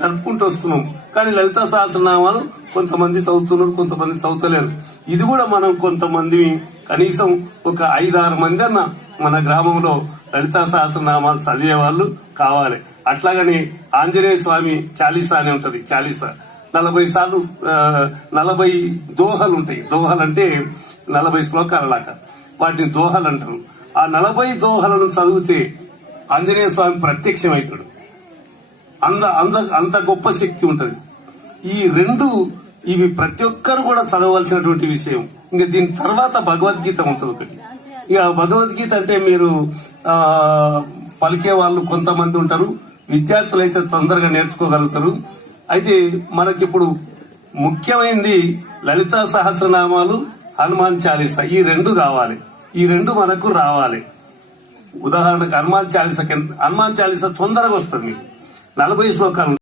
జరుపుకుంటూ వస్తున్నాం. కానీ లలితా సహస్రనామాలు కొంతమంది చదువుతున్నారు, కొంతమంది చదువుతలేరు. ఇది కూడా మనం కొంతమంది కనీసం ఒక 5-6 మంది అన్న మన గ్రామంలో లలితా సహస్రనామాలు చదివే వాళ్ళు కావాలి. అట్లాగని ఆంజనేయ స్వామి చాలీసా అని ఉంటది. చాలీసా 40 సార్లు 40 దోహలు ఉంటాయి. దోహలు అంటే 40 శ్లోకాల లాగా, వాటిని దోహలు అంటారు. ఆ 40 దోహలను చదివితే ఆంజనేయ స్వామి ప్రత్యక్షమవుతాడు. అంత గొప్ప శక్తి ఉంటది. ఈ రెండు ఇవి ప్రతి ఒక్కరు కూడా చదవలసినటువంటి విషయం. ఇంకా దీని తర్వాత భగవద్గీత ఉంటుంది ఒకటి. ఇక భగవద్గీత అంటే మీరు పలికే వాళ్ళు కొంతమంది ఉంటారు, విద్యార్థులు అయితే తొందరగా నేర్చుకోగలుగుతారు. అయితే మనకిప్పుడు ముఖ్యమైనది లలితా సహస్రనామాలు, హనుమాన్ చాలీసా, ఈ రెండు కావాలి. ఈ రెండు మనకు రావాలి. ఉదాహరణకు హనుమాన్ చాలీసా తొందరగా వస్తుంది. మీకు 40 శ్లోకాలు